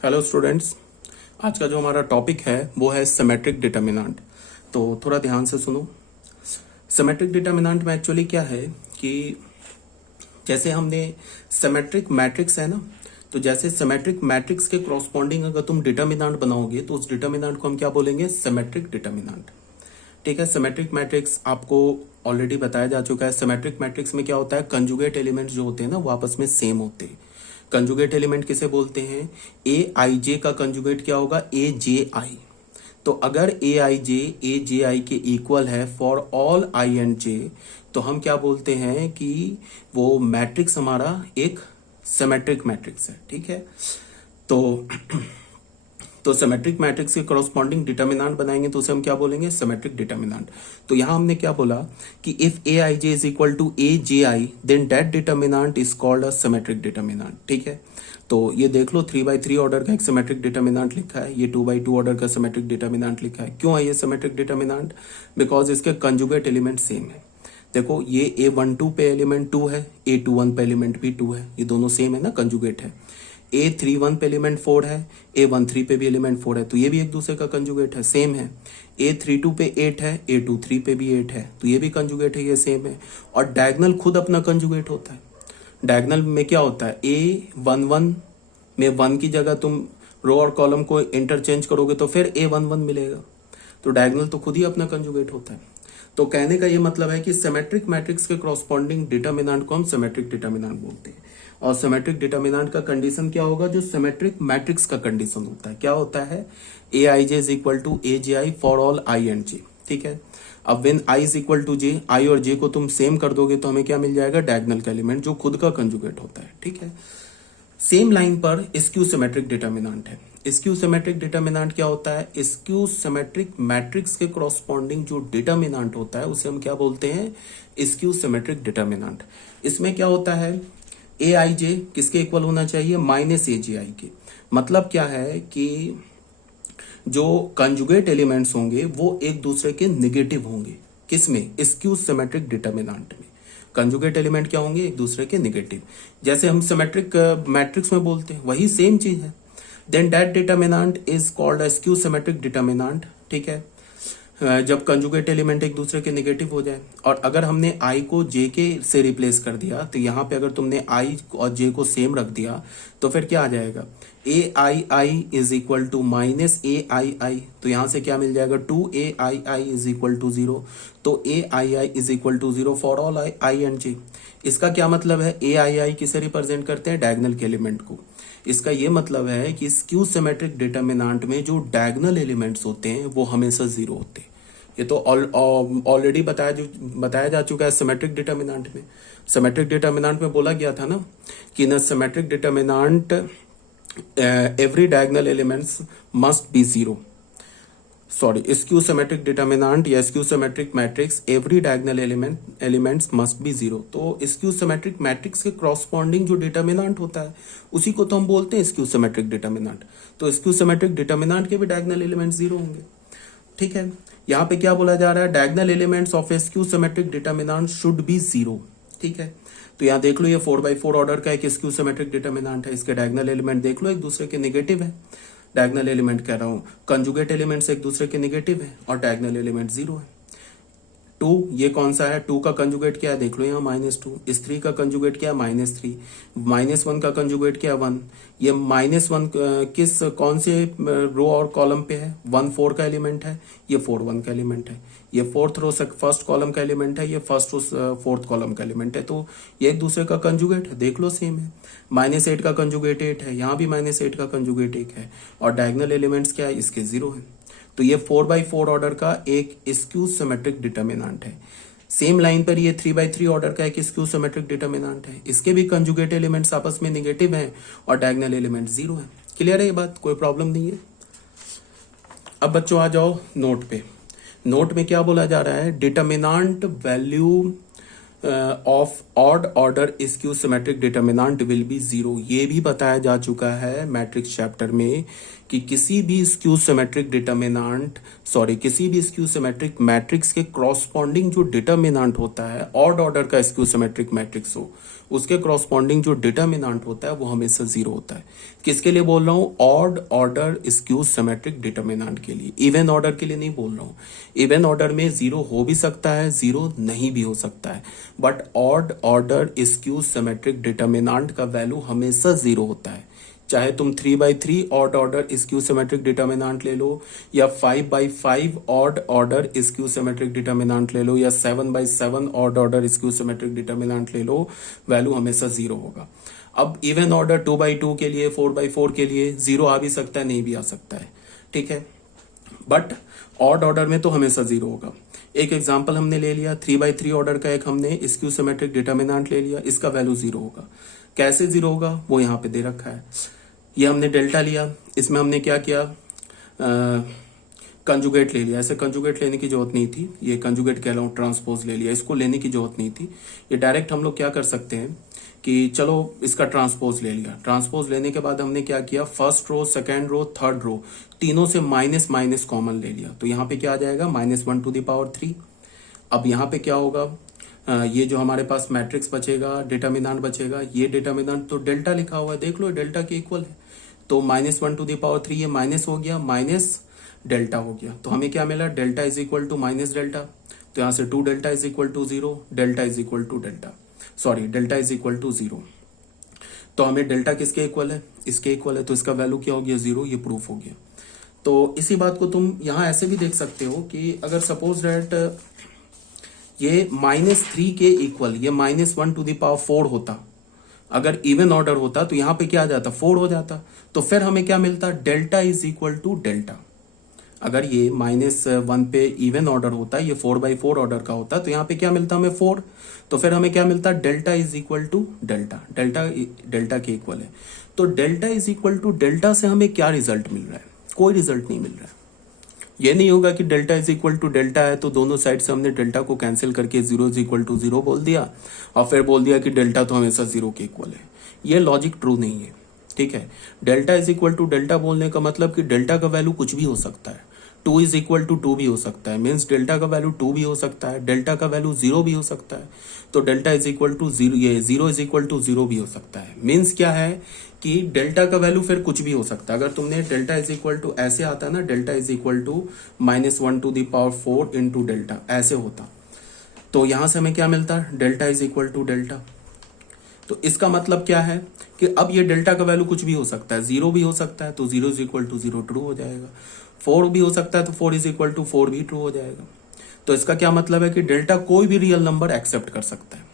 Hello students. आज का जो हमारा टॉपिक है वो है सिमेट्रिक डिटर्मिनेंट। तो थोड़ा ध्यान से सुनो। सिमेट्रिक डिटर्मिनेंट में एक्चुअली क्या है कि जैसे हमने सिमेट्रिक मैट्रिक्स है ना, तो जैसे सिमेट्रिक मैट्रिक्स के क्रॉसपॉन्डिंग अगर तुम डिटर्मिनेंट बनाओगे तो उस डिटर्मिनेंट को हम क्या बोलेंगे? Symmetric determinant. ठीक है। सिमेट्रिक मैट्रिक्स आपको ऑलरेडी बताया जा चुका है। सिमेट्रिक मैट्रिक्स में क्या होता है? कंजुगेट एलिमेंट्स जो होते हैं ना वो आपस में सेम होते हैं। कंजुगेट एलिमेंट किसे बोलते हैं? ए आई जे का कंजुगेट क्या होगा? ए जे आई। तो अगर ए जे आई के इक्वल है फॉर ऑल आई एंड जे, तो हम क्या बोलते हैं कि वो मैट्रिक्स हमारा एक सिमेट्रिक मैट्रिक्स है। ठीक है। तो तो सिमेट्रिक मैट्रिक्स के कॉरस्पॉन्डिंग डिटर्मिनेंट बनाएंगे तो उसे हम क्या बोलेंगे? Symmetric determinant. तो यहां हमने क्या बोला कि if A I J is equal to A J I then that determinant is called a symmetric determinant. ठीक है। तो ये देख लो 3/3 ऑर्डर का एक सिमेट्रिक डिटर्मिनेंट लिखा है, ये 2/2 ऑर्डर का सिमेट्रिक डिटर्मिनेंट लिखा है। क्यों है ये सिमेट्रिक डिटर्मिनेंट? बिकॉज इसके कंजुगेट एलिमेंट सेम है। देखो ये A12 पे एलिमेंट 2 है, A21 पे एलिमेंट भी 2 है, ये दोनों सेम है ना, कंजुगेट है। A31 पे एलिमेंट 4 है, A13 पे भी एलिमेंट 4 है, तो ये भी एक दूसरे का कंजुगेट है, सेम है। A32 पे 8 है, A23 पे भी 8 है, तो ये भी कंजुगेट है, ये सेम है। और डायगनल खुद अपना कंजुगेट होता है। डायगनल में क्या होता है? A11 में 1 की जगह तुम रो और कॉलम को इंटरचेंज करोगे तो फिर A11 मिलेगा। तो डायगनल तो खुद ही अपना कंजुगेट होता है। तो कहने का ये मतलब है कि सिमेट्रिक मैट्रिक्स के कॉरस्पॉन्डिंग डिटर्मिनेंट को हम सिमेट्रिक डिटर्मिनेंट बोलते हैं। और सिमेट्रिक डिटर्मिनेंट का कंडीशन क्या होगा? जो सिमेट्रिक मैट्रिक्स का कंडीशन होता है, क्या होता है? A I J is equal to A J i for all i and j. ठीक है। अब when i is equal to j, i और जे को तुम सेम कर दोगे तो हमें क्या मिल जाएगा? डायगनल का एलिमेंट जो खुद का कंजुगेट होता है। ठीक है। सेम लाइन पर स्क्यू सिमेट्रिक डिटर्मिनेंट है। स्क्यू सिमेट्रिक डिटर्मिनेंट क्या होता है? स्क्यू सिमेट्रिक मैट्रिक्स के कॉरस्पॉन्डिंग जो डिटर्मिनेंट होता है उसे हम क्या बोलते हैं? Skew symmetric determinant. इसमें क्या होता है? ए आई जे किसके इक्वल होना चाहिए? माइनस ए जे आई के। मतलब क्या है कि जो कंजुगेट एलिमेंट्स होंगे वो एक दूसरे के निगेटिव होंगे। किसमें? स्क्यू सिमेट्रिक डिटर्मिनेंट में कंजुगेट एलिमेंट क्या होंगे? एक दूसरे के निगेटिव। जैसे हम सिमेट्रिक मैट्रिक्स में बोलते हैं वही सेम चीज है। Then that determinant is called a skew symmetric determinant. ठीक है। जब कंजुगेट एलिमेंट एक दूसरे के निगेटिव हो जाए, और अगर हमने आई को जे के से रिप्लेस कर दिया तो यहाँ पे अगर तुमने आई और जे को सेम रख दिया तो फिर क्या आ जाएगा? ए i i is equal to minus A i आई। तो यहां से क्या मिल जाएगा? 2 ai इज इक्वल टू 0। तो a i i is equal to 0 for all i and j. इसका क्या मतलब है? ए आई आई किसे रिप्रेजेंट करते हैं? डायगनल के एलिमेंट को। इसका ये मतलब है कि स्क्यू सिमेट्रिक डिटर्मिनेंट में जो डायगनल एलिमेंट्स होते हैं वो हमेशा 0 होते हैं। ये तो ऑलरेडी बताया जा चुका है सिमेट्रिक डिटर्मिनेंट में। सिमेट्रिक डिटर्मिनेंट में बोला गया था ना कि in symmetric determinant every diagonal elements must be 0. Sorry, skew symmetric determinant या skew symmetric matrix every diagonal elements must be 0। तो स्क्यू सिमेट्रिक मैट्रिक्स के क्रॉसपॉन्डिंग जो डिटर्मिनेंट होता है उसी को तो हम बोलते हैं स्क्यू सिमेट्रिक डिटर्मिनेंट। तो स्क्यू सिमेट्रिक डिटर्मिनेंट के भी डायगोनल एलिमेंट्स 0 होंगे। ठीक है। यहाँ पे क्या बोला जा रहा है? Diagonal elements of A skew symmetric determinant should be 0। ठीक है। तो यहाँ देख लो ये 4/4 ऑर्डर का एक स्क्यू सिमेट्रिक डिटर्मिनेंट है। इसके डायगोनल एलिमेंट देख लो एक दूसरे के नेगेटिव है। डायगोनल एलिमेंट कह रहा हूं, कंजुगेट एलिमेंट्स एक दूसरे के नेगेटिव है और डायगोनल एलिमेंट 0 है। 2 ये कौन सा है? 2 का कंजुगेट क्या है? देख लो यहाँ -2। इस 3 का कंजुगेट क्या है? -3। -1 का कंजुगेट क्या है? 1। ये -1 किस कौन से रो और कॉलम पे है? 1 4 का एलिमेंट है, ये 4 1 का एलिमेंट है। ये 4th रो से फर्स्ट कॉलम का एलिमेंट है, ये फर्स्ट रो 4th कॉलम का एलिमेंट है। तो ये एक दूसरे का कंजुगेट है, देख लो सेम है। -8 का कंजुगेट 8 है, यहाँ भी -8 का कंजुगेट 1 है। और डायगोनल एलिमेंट्स क्या है? इसके 0 है। तो ये 4/4 ऑर्डर का एक स्क्यू सिमेट्रिक डिटर्मिनेंट है। सेम लाइन पर ये 3/3 ऑर्डर का एक स्क्यू सिमेट्रिक डिटर्मिनेंट है। इसके भी कंजुगेट एलिमेंट्स आपस में नेगेटिव हैं और डायगोनल एलिमेंट 0 है। क्लियर है ये बात? कोई प्रॉब्लम नहीं है। अब बच्चों आ जाओ नोट पे। नोट में क्या बोला जा रहा है? Determinant value of odd order skew symmetric determinant will be 0। ये भी बताया जा चुका है मैट्रिक्स चैप्टर में कि किसी भी स्क्यू सिमेट्रिक डिटर्मिनेंट किसी भी स्क्यू सिमेट्रिक मैट्रिक्स के क्रॉसपॉन्डिंग जो डिटर्मिनेंट होता है, ऑड ऑर्डर का स्क्यू सिमेट्रिक मैट्रिक्स हो, उसके क्रॉसपॉन्डिंग जो डिटर्मिनेंट होता है वो हमेशा जीरो होता है। किसके लिए बोल रहा हूं? Odd order skew symmetric determinant के लिए, इवन ऑर्डर के लिए नहीं बोल रहा हूं। इवन ऑर्डर में जीरो हो भी सकता है, जीरो नहीं भी हो सकता है, but odd order skew symmetric determinant का वैल्यू हमेशा जीरो होता है। चाहे तुम 3/3 odd order skew symmetric determinant ले लो, या 5/5 odd order skew symmetric determinant ले लो, या 7/7 odd order skew symmetric determinant ले लो, वैल्यू हमेशा जीरो होगा। अब इवन ऑर्डर 2/2 के लिए, 4/4 के लिए जीरो आ भी सकता है, नहीं भी आ सकता है, ठीक है, बट ऑड ऑर्डर में तो हमेशा जीरो होगा। एक एग्जांपल हमने ले लिया, 3/3 ऑर्डर का एक हमने स्क्यू सिमेट्रिक डिटर्मिनेंट ले लिया, इसका वैल्यू जीरो होगा। कैसे जीरो होगा वो यहां पे दे रखा है। ये हमने डेल्टा लिया, इसमें हमने क्या किया, कंजुगेट ले लिया। ऐसे कंजुगेट लेने की जरूरत नहीं थी, ये कंजुगेट कह रहा हूं, ट्रांसपोज ले लिया, इसको लेने की जरूरत नहीं थी। ये डायरेक्ट हम लोग क्या कर सकते हैं कि चलो इसका ट्रांसपोज ले लिया। ट्रांसपोज लेने के बाद हमने क्या किया, first row, second row, third row, तीनों से माइनस माइनस कॉमन ले लिया। तो यहाँ पे क्या आ जाएगा, -1⁻3। अब यहाँ पे क्या होगा, ये जो हमारे पास मैट्रिक्स बचेगा, डिटर्मिनेंट बचेगा, ये डिटर्मिनेंट तो डेल्टा लिखा हुआ है, देख लो डेल्टा के इक्वल है। तो -1⁻3 ये माइनस हो गया, माइनस डेल्टा हो गया। तो हमें क्या मिला, delta is equal to minus delta. तो यहां से 2 delta is equal to 0, delta is equal to delta is equal to 0। तो हमें डेल्टा किसके इक्वल है, इसके इक्वल है, तो इसका वैल्यू क्या हो गया, 0। ये प्रूफ हो गया। तो इसी बात को तुम यहां ऐसे भी देख सकते हो कि अगर सपोज डेट ये -3 के इक्वल, ये -1⁴ होता, अगर इवन ऑर्डर होता तो यहां पे क्या आ जाता, 4 हो जाता। तो फिर हमें क्या मिलता, delta is equal to delta. अगर ये -1 पे इवन ऑर्डर होता, ये 4/4 ऑर्डर का होता, तो यहाँ पे क्या मिलता हमें, 4। तो फिर हमें क्या मिलता, delta is equal to delta. Delta के इक्वल है। तो delta is equal to delta से हमें क्या रिजल्ट मिल रहा है, कोई रिजल्ट नहीं मिल रहा है। ये नहीं होगा कि delta is equal to delta है तो दोनों साइड से हमने डेल्टा को कैंसिल करके 0 इज इक्वल टू 0 बोल दिया और फिर बोल दिया कि डेल्टा तो हमेशा 0 के इक्वल है। ये लॉजिक ट्रू नहीं है, ठीक है। Delta is equal to delta बोलने का मतलब कि डेल्टा का वैल्यू कुछ भी हो सकता है। 2 इज इक्वल टू 2 भी हो सकता है, मीन्स डेल्टा का वैल्यू 2 भी हो सकता है, डेल्टा का वैल्यू 0 भी हो सकता है। तो डेल्टा इज इक्वल टू 0, ये 0 इज इक्वल टू 0 भी हो सकता है। मीन्स क्या है कि डेल्टा का वैल्यू फिर कुछ भी हो सकता है। अगर तुमने डेल्टा इज इक्वल टू ऐसे आता है ना, delta is equal to -1⁴ into delta, ऐसे होता, तो यहां से हमें क्या मिलता, delta is equal to delta. तो इसका मतलब क्या है कि अब ये डेल्टा का वैल्यू कुछ भी हो सकता है, 0 भी हो सकता है तो 0 इज इक्वल टू 0 ट्रू हो जाएगा, 4 भी हो सकता है तो 4 इज इक्वल टू 4 भी ट्रू हो जाएगा। तो इसका क्या मतलब है कि डेल्टा कोई भी रियल नंबर एक्सेप्ट कर सकता है,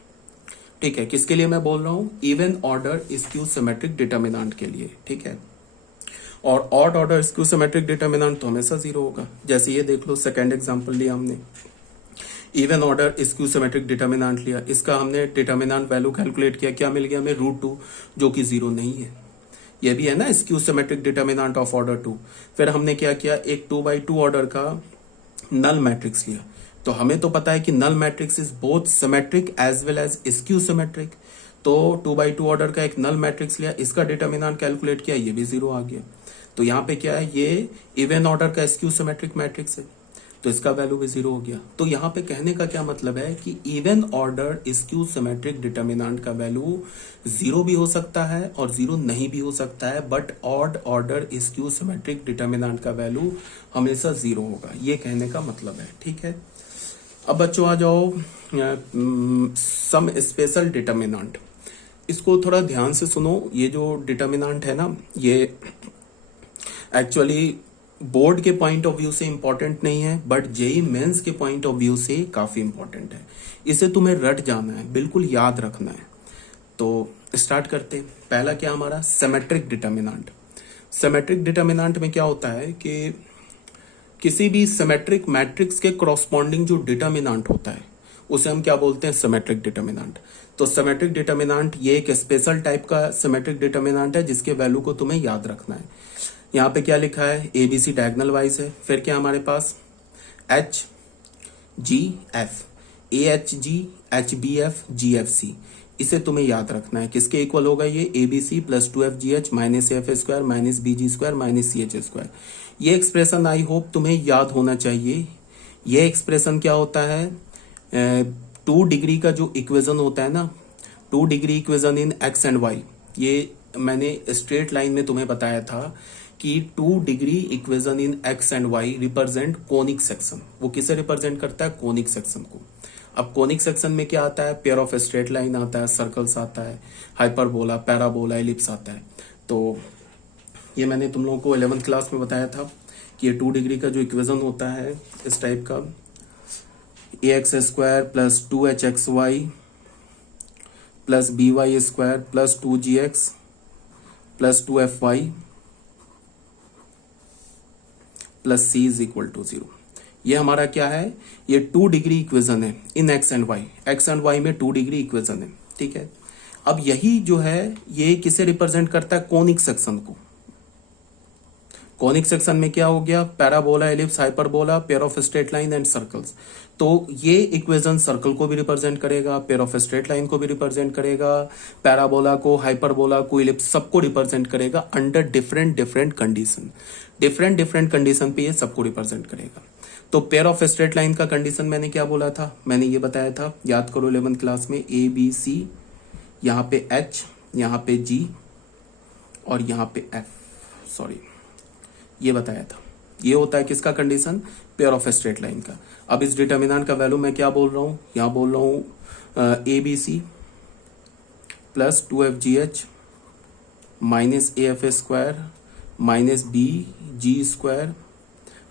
ठीक है। किसके लिए मैं बोल रहा हूं, even order skew symmetric determinant के लिए, ठीक है। और odd order skew symmetric determinant तो हमेशा 0 होगा। जैसे ये देख लो, सेकेंड एग्जांपल लिया हमने, even order skew symmetric determinant लिया, इसका हमने डिटर्मिनेंट वैल्यू कैलकुलेट किया, क्या मिल गया हमें, √2, जो कि 0 नहीं है। ये भी है ना skew symmetric determinant of order 2। फिर हमने क्या किया, एक 2/2 ऑर्डर का नल मैट्रिक्स लिया। तो हमें तो पता है कि null matrix is both symmetric as well as skew symmetric. तो 2/2 ऑर्डर का एक नल मैट्रिक्स लिया, इसका डिटर्मिनेंट कैलकुलेट किया, ये भी 0 आ गया। तो यहाँ पे क्या है, ये इवन ऑर्डर का स्क्यू सिमेट्रिक मैट्रिक्स है, तो इसका वैल्यू भी 0 हो गया। तो यहाँ पे कहने का क्या मतलब है कि even order skew symmetric determinant का वैल्यू 0 भी हो सकता है और 0 नहीं भी हो सकता है, but odd order skew symmetric determinant का वैल्यू हमेशा 0 होगा, ये कहने का मतलब है, ठीक है। अब बच्चों आ जाओ सम स्पेशल डिटर्मिनेंट। इसको थोड़ा ध्यान से सुनो। ये जो डिटर्मिनेंट है ना, ये एक्चुअली बोर्ड के पॉइंट ऑफ व्यू से इंपॉर्टेंट नहीं है, बट जेई मेंस के पॉइंट ऑफ व्यू से काफी इंपॉर्टेंट है। इसे तुम्हें रट जाना है, बिल्कुल याद रखना है। तो स्टार्ट करते हैं। पहला क्या हमारा, सिमेट्रिक डिटर्मिनेंट। सिमेट्रिक डिटर्मिनेंट में क्या होता है कि किसी भी सिमेट्रिक मैट्रिक्स के कॉरस्पॉन्डिंग जो डिटर्मिनेंट होता है उसे हम क्या बोलते हैं, सिमेट्रिक डिटर्मिनेंट। तो सिमेट्रिक डिटर्मिनेंट ये एक स्पेशल टाइप का सिमेट्रिक डिटर्मिनेंट है जिसके वैल्यू को तुम्हें याद रखना है। यहाँ पे क्या लिखा है, ABC डायगोनल वाइज है। फिर क्या हमारे पास HGF, AHG, HBF, GFC, इसे तुम्हें याद रखना है। किसके इक्वल होगा ये? A B C plus 2FGH minus F square minus BG square minus CH square. ये एक्सप्रेशन आई होप तुम्हें याद होना चाहिए। ये एक्सप्रेशन क्या होता है? 2 डिग्री का जो इक्वेशन होता है ना, 2 degree equation in x and Y, ये मैंने स्ट्रेट लाइन में तुम्हें बताया था कि 2 degree equation in x and Y represent conic section. वो किसे रिप्रेजेंट करता है? कोनिक सेक्शन को। अब कोनिक सेक्शन में क्या आता है? पेयर ऑफ स्ट्रेट लाइन आता है, सर्कल्स आता है, हाइपरबोला, पैराबोला, एलिप्स आता है। तो ये मैंने तुम लोगों को 11th क्लास में बताया था कि ये 2 डिग्री का जो इक्वेशन होता है इस टाइप का, AX square plus 2HXY plus BY square plus 2GX plus 2FY plus C is equal to 0। ये हमारा क्या है? ये 2 डिग्री इक्वेशन है in x and y. X and y में 2 डिग्री इक्वेशन है, ठीक है। अब यही जो है ये किसे रिप्रेजेंट करता है? कोनिक सेक्शन को। कोनिक सेक्शन में क्या हो गया? Parabola, ellipse, hyperbola, pair of straight line and circles. तो ये इक्वेशन सर्कल को भी रिप्रेजेंट करेगा, पेयर ऑफ स्ट्रेट लाइन को भी रिप्रेजेंट करेगा, पैराबोला को, हाइपरबोला को, एलिप्स सबको रिप्रेजेंट करेगा under different different condition. Different different condition पे ये सबको रिप्रेजेंट करेगा। तो पेयर ऑफ स्ट्रेट लाइन का कंडीशन मैंने क्या बोला था? मैंने ये बताया था, याद करो 11th क्लास में, ABC, यहाँ पे H, यहाँ पे G और यहाँ पे F, सॉरी ये बताया था। ये होता है किसका condition? Pair of straight line का। अब इस डिटर्मिनेंट का वैल्यू मैं क्या बोल रहा हूं? यहां बोल रहा हूं ABC plus 2FGH minus AF square minus BG square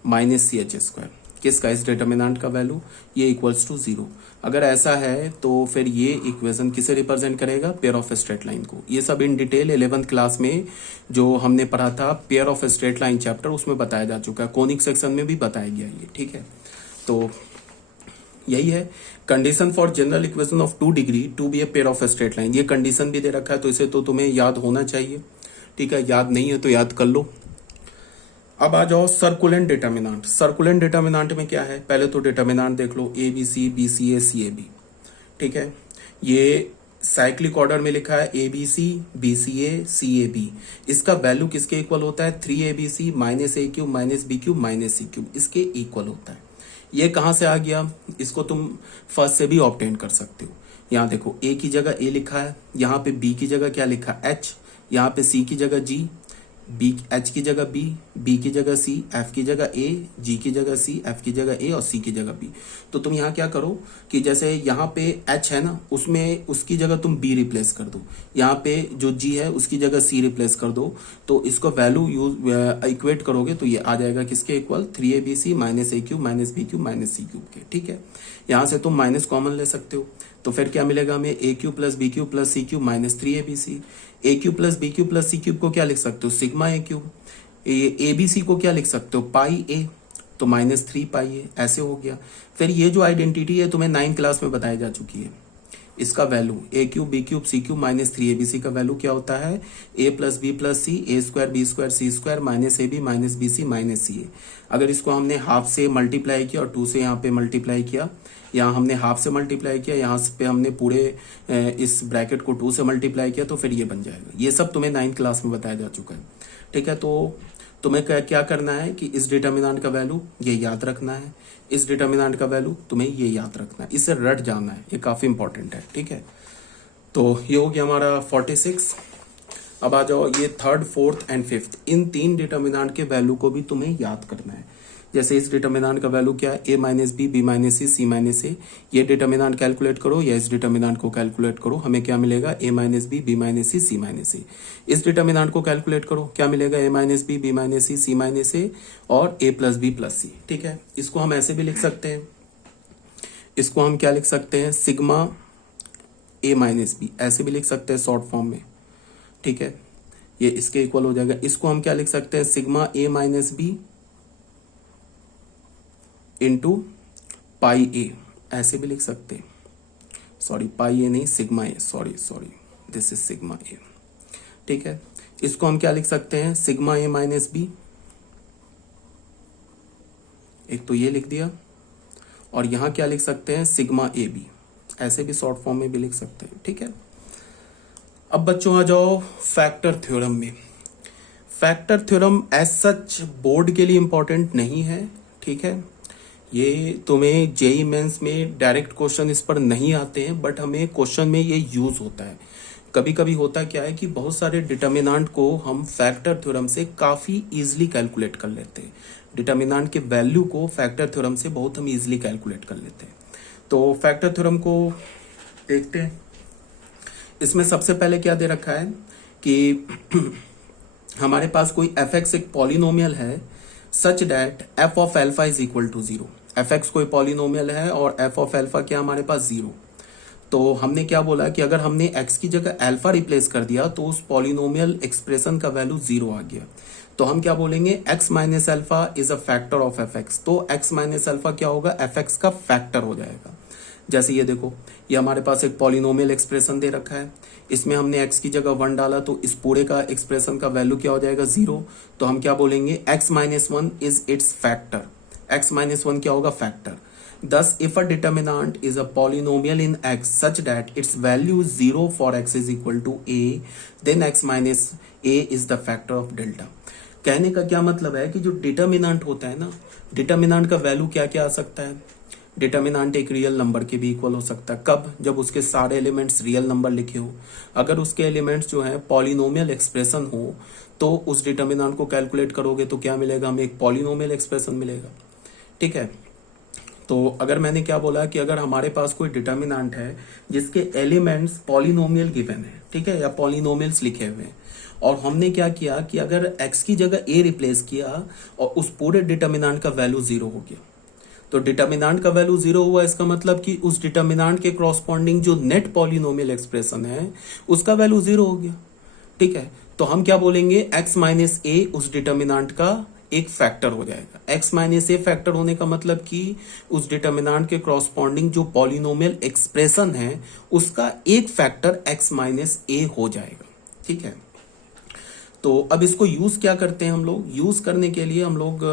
minus CH square. किसका? इस डिटर्मिनेंट का वैल्यू, ये इक्वल्स टू 0। अगर ऐसा है तो फिर ये इक्वेशन किसे रिप्रेजेंट करेगा? पेयर ऑफ स्ट्रेट लाइन को। ये सब इन डिटेल 11th क्लास में जो हमने पढ़ा था pair of straight line chapter, उसमें बताया जा चुका है। कोनिक सेक्शन में भी बताया गया ये, ठीक है। तो यही है condition for general equation of 2 degree to be a pair of straight line. ये कंडीशन भी दे रखा है, तो इसे तो तुम्हें याद होना चाहिए, ठीक है। याद नहीं है तो याद कर लो। अब आ जाओ सर्कुलेंट डिटर्मिनेंट। सर्कुलेंट डिटर्मिनेंट में क्या है? पहले तो डिटर्मिनेंट देख लो, ABC, BCA, CAB, ठीक है। ये साइक्लिक ऑर्डर में लिखा है ABC, BCA, CAB। इसका वैल्यू किसके इक्वल होता है? 3ABC minus A cube minus B cube minus C cube, इसके इक्वल होता है। ये कहां से आ गया? इसको तुम फर्स्ट से भी ऑब्टेन कर सकते हो। यहाँ देखो A की जगह A लिखा है, यहाँ पे B की जगह क्या लिखा? H, यहाँ पे C की जगह G, H की जगह B की जगह C, F की जगह A, G की जगह C, F की जगह A और C की जगह B। तो तुम यहाँ क्या करो कि जैसे यहाँ पे H है ना, उसमें उसकी जगह तुम B रिप्लेस कर दो, यहाँ पे जो G है उसकी जगह C रिप्लेस कर दो। तो इसको वैल्यू यूज इक्वेट करोगे तो ये आ जाएगा किसके equal? 3ABC minus A cube minus B cube minus C cube के, ठीक है। यहाँ से तुम माइनस कॉमन ले सकते हो, तो फिर क्या मिलेगा हमें? A cube plus B cube plus C cube minus 3ABC। A cube plus B cube plus C cube को क्या लिख सकते हो? Sigma A cube. ABC को क्या लिख सकते हो? पाई A, तो माइनस 3 पाई A, ऐसे हो गया। फिर ये जो आइडेंटिटी है तुम्हें 9th क्लास में बताई जा चुकी है। इसका value A cube B cube C cube minus 3ABC का वैल्यू क्या होता है? A plus B plus C, A square B square C square minus AB minus BC minus CA। अगर इसको हमने हाफ से मल्टीप्लाई किया और 2 से यहाँ पे मल्टीप्लाई किया, यहाँ हमने हाफ से मल्टीप्लाई किया, यहाँ पे हमने पूरे इस ब्रैकेट को 2 से मल्टीप्लाई किया, तो फिर ये बन जाएगा। ये सब तुम्हें 9th क्लास में बताया जा चुका है, ठीक है। तो तुम्हें क्या करना है कि इस डिटर्मिनेंट का वैल्यू ये याद रखना है, इस डिटर्मिनेंट का वैल्यू तुम्हें ये याद रखना है, इसे रट जाना है, ये काफी इंपॉर्टेंट है, ठीक है। तो ये हो गया हमारा 46। अब आ जाओ ये 3rd, 4th and 5th, in 3 determinant के वैल्यू को भी तुम्हें याद करना है। जैसे इस डिटर्मिनेंट का वैल्यू क्या है? A minus B, B minus C, C minus A। ये डिटर्मिनेंट कैलकुलेट करो या इस डिटर्मिनेंट को कैलकुलेट करो, हमें क्या मिलेगा? A minus B, B minus C, C minus A। इस डिटर्मिनेंट को कैलकुलेट करो, क्या मिलेगा? A minus B, B minus C, C minus A और A plus B plus C, ठीक है। इसको हम ऐसे भी लिख सकते हैं, इसको हम क्या लिख सकते हैं? सिग्मा A माइनस B, ऐसे भी लिख सकते हैं शॉर्ट फॉर्म में, ठीक है। ये इसके इक्वल हो जाएगा। इसको हम क्या लिख सकते हैं? Sigma A minus B into pi A, ऐसे भी लिख सकते हैं। सॉरी पाई A नहीं, sigma A, sorry this is sigma A, ठीक है। इसको हम क्या लिख सकते हैं? सिग्मा A माइनस B, एक तो ये लिख दिया, और यहां क्या लिख सकते हैं? सिग्मा AB, ऐसे भी शॉर्ट फॉर्म में भी लिख सकते हैं, ठीक है। अब बच्चों आ जाओ फैक्टर थ्योरम में। Factor theorem as such board के लिए इंपॉर्टेंट नहीं है, ठीक है। ये तुम्हें जेई मेंस में डायरेक्ट क्वेश्चन इस पर नहीं आते हैं, बट हमें क्वेश्चन में ये यूज होता है। कभी कभी होता क्या है कि बहुत सारे डिटर्मिनेंट को हम फैक्टर थ्योरम से काफी इजीली कैलकुलेट कर लेते हैं। डिटर्मिनेंट के वैल्यू को फैक्टर थ्योरम से बहुत हम इजीली कैलकुलेट कर लेते हैं। तो फैक्टर थ्योरम को देखते हैं। इसमें सबसे पहले क्या दे रखा है कि हमारे पास कोई एफ एक्स एक पॉलिनोमियल है such that F of alpha is equal to zero. F X कोई पॉलिनोमियल है और एफ ऑफ एल्फा क्या हमारे पास जीरो। तो हमने क्या बोला कि अगर हमने एक्स की जगह अल्फा रिप्लेस कर दिया तो उस पॉलिनोमियल एक्सप्रेशन का वैल्यू जीरो आ गया। तो हम क्या बोलेंगे, x minus alpha is a factor of F x. तो एक्स माइनस अल्फा क्या होगा, एफ एक्स का फैक्टर हो जाएगा। जैसे ये देखो, ये हमारे पास एक पॉलिनोमियल एक्सप्रेशन दे रखा है, इसमें हमने एक्स की जगह वन डाला तो इस पूरे का एक्सप्रेशन का वैल्यू क्या हो जाएगा, जीरो। तो हम क्या बोलेंगे, x minus one is it's factor. X minus one क्या होगा, factor. Thus, if a determinant is a polynomial in x such that its value is 0 for x is equal to a, then x minus a is the factor of delta। कहने का क्या मतलब है कि जो determinant होता है ना, डिटर्मिनेंट का वैल्यू क्या क्या आ सकता है। डिटर्मिनेंट एक रियल नंबर के भी इक्वल हो सकता है। कब, जब उसके सारे एलिमेंट्स रियल नंबर लिखे हो। अगर उसके एलिमेंट्स जो है पॉलिनोमियल एक्सप्रेशन हो तो उस डिटर्मिनेंट को कैलकुलेट करोगे तो क्या मिलेगा, हमें एक पॉलिनोमियल एक्सप्रेशन मिलेगा, ठीक है। तो अगर मैंने क्या बोला कि अगर हमारे पास कोई डिटर्मिनेंट है जिसके एलिमेंट्स पॉलिनोमियल गिवन है, ठीक है, या पॉलिनोमियल्स लिखे हुए हैं, और हमने क्या किया कि अगर x की जगह a रिप्लेस किया और उस पूरे डिटर्मिनेंट का वैल्यू जीरो हो गया। तो डिटर्मिनेंट का वैल्यू जीरो हुआ, इसका मतलब कि उस डिटर्मिनेंट के क्रॉसपॉन्डिंग जो नेट पॉलिनोमियल एक्सप्रेशन है उसका वैल्यू जीरो हो गया, ठीक है। तो हम क्या बोलेंगे, x माइनस ए उस डिटर्मिनेंट का एक फैक्टर हो जाएगा। x माइनस ए फैक्टर होने का मतलब कि उस डिटर्मिनेंट के क्रॉसपॉन्डिंग जो पॉलिनोमियल एक्सप्रेशन है उसका एक फैक्टर x माइनस ए हो जाएगा, ठीक है। तो अब इसको यूज क्या करते हैं हम लोग, यूज करने के लिए हम लोग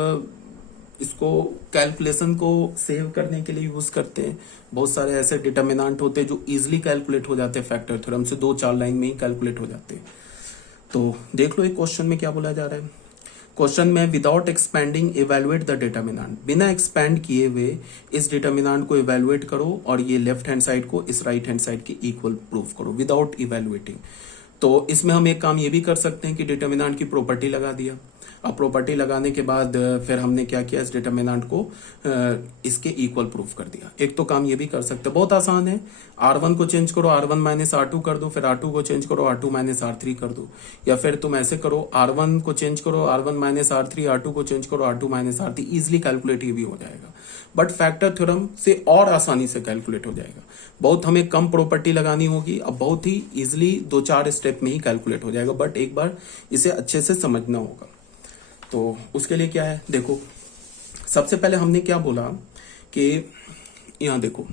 इसको कैलकुलेशन को सेव करने के लिए यूज करते हैं। बहुत सारे ऐसे डिटर्मिनेंट होते हैं जो इजिली कैलकुलेट हो जाते हैं फैक्टर थ्योरम से, 2-4 लाइन में ही कैलकुलेट हो जाते हैं। तो देख लो एक क्वेश्चन में क्या बोला जा रहा है। क्वेश्चन में without expanding evaluate the determinant, बिना एक्सपैंड किए हुए इस डिटर्मिनेंट को इवेलुएट करो और ये लेफ्ट हैंड साइड को इस राइट हैंड साइड के इक्वल प्रूफ करो विदाउट इवेलुएटिंग। तो इसमें हम एक काम ये भी कर सकते हैं कि डिटर्मिनेंट की प्रॉपर्टी लगा दिया। अब प्रॉपर्टी लगाने के बाद फिर हमने क्या किया, इस डिटर्मिनेंट को इसके इक्वल प्रूफ कर दिया। एक तो काम ये भी कर सकते हैं, बहुत आसान है। R1 को चेंज करो, R1 माइनस R2 कर दो, फिर R2 को चेंज करो, R2 माइनस R3 कर दो। या फिर तुम ऐसे करो, R1 को चेंज करो, R1 माइनस R3, R2 को चेंज करो, R2 minus R3। Easily calculate भी हो जाएगा, बट फैक्टर थ्योरम से और आसानी से कैलकुलेट हो जाएगा। बहुत हमें कम प्रॉपर्टी लगानी होगी, अब बहुत ही इजिली 2-4 स्टेप में ही कैलकुलेट हो जाएगा, बट एक बार इसे अच्छे से समझना होगा। तो उसके लिए क्या है, देखो सबसे पहले हमने क्या बोला कि यहां देखो,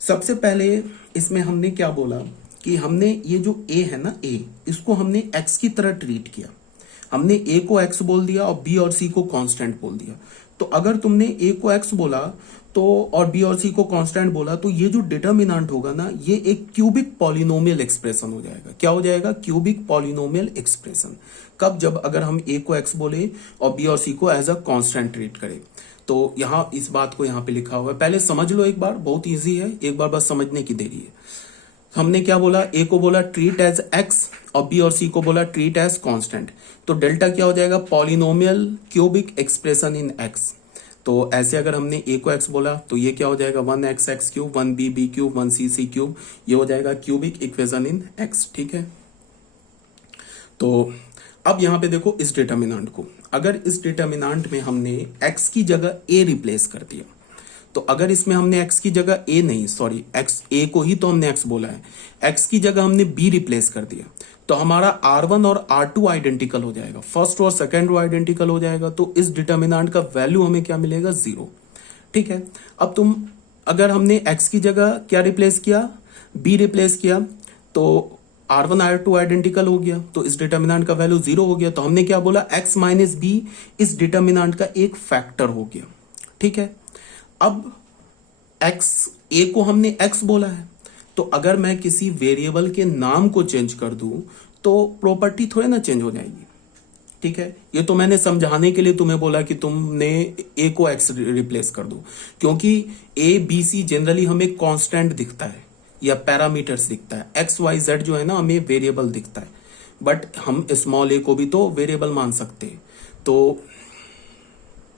सबसे पहले इसमें हमने क्या बोला कि हमने ये जो a है ना, a, इसको हमने x की तरह ट्रीट किया। हमने a को x बोल दिया और b और c को कांस्टेंट बोल दिया। तो अगर तुमने a को x बोला तो और b और c को कांस्टेंट बोला तो ये जो डिटर्मिनेंट होगा ना, ये एक क्यूबिक पॉलिनोमियल एक्सप्रेशन हो जाएगा। क्या हो जाएगा, क्यूबिक पॉलिनोमियल एक्सप्रेशन। कब, जब अगर हम a को x बोले और b और c को एज अ कांस्टेंट ट्रीट करें। तो यहाँ इस बात को यहाँ पे लिखा हुआ है, पहले समझ लो एक बार, बहुत इजी है, एक बार बस समझने की देरी है। हमने क्या बोला, a को बोला ट्रीट एज x और b और c को बोला ट्रीट एज कांस्टेंट। तो डेल्टा क्या हो जाएगा, polynomial cubic expression in x। तो ऐसे अगर हमने a को x बोला तो ये क्या हो जाएगा, 1x x cube, 1b b cube, 1c c cube, ये हो जाएगा क्यूबिक इक्वेशन इन x, ठीक है। तो अब यहां पे देखो इस डिटर्मिनेंट को, अगर इस डिटर्मिनेंट में हमने x की जगह a रिप्लेस कर दिया, तो अगर इसमें हमने x की जगह a नहीं, सॉरी x, a को ही तो हमने x बोला है, x की जगह हमने b रिप्लेस कर दिया, तो हमारा R1 और R2 आइडेंटिकल हो जाएगा, फर्स्ट और सेकंड रो आइडेंटिकल हो जाएगा। तो इस डिटर्मिनेंट का वैल्यू हमें क्या मिलेगा, जीरो, ठीक है। अब तुम, अगर हमने x की जगह क्या रिप्लेस किया, b रिप्लेस किया, तो R1 R2 आइडेंटिकल हो गया, तो इस डिटर्मिनेंट का वैल्यू जीरो हो गया। तो हमने क्या बोला, x माइनस बी इस डिटर्मिनेंट का एक फैक्टर हो गया, ठीक है। अब x, a को हमने x बोला है, तो अगर मैं किसी वेरिएबल के नाम को चेंज कर दूं तो प्रॉपर्टी थोड़े ना चेंज हो जाएगी। ठीक है, ये तो मैंने समझाने के लिए तुम्हें बोला कि तुमने ए को एक्स रिप्लेस कर दो, क्योंकि ए बी सी जनरली हमें कांस्टेंट दिखता है या पैरामीटर्स दिखता है। एक्स वाई जेड जो है ना हमें वेरिएबल दिखता है, बट हम स्मॉल ए को भी तो वेरिएबल मान सकते हैं। तो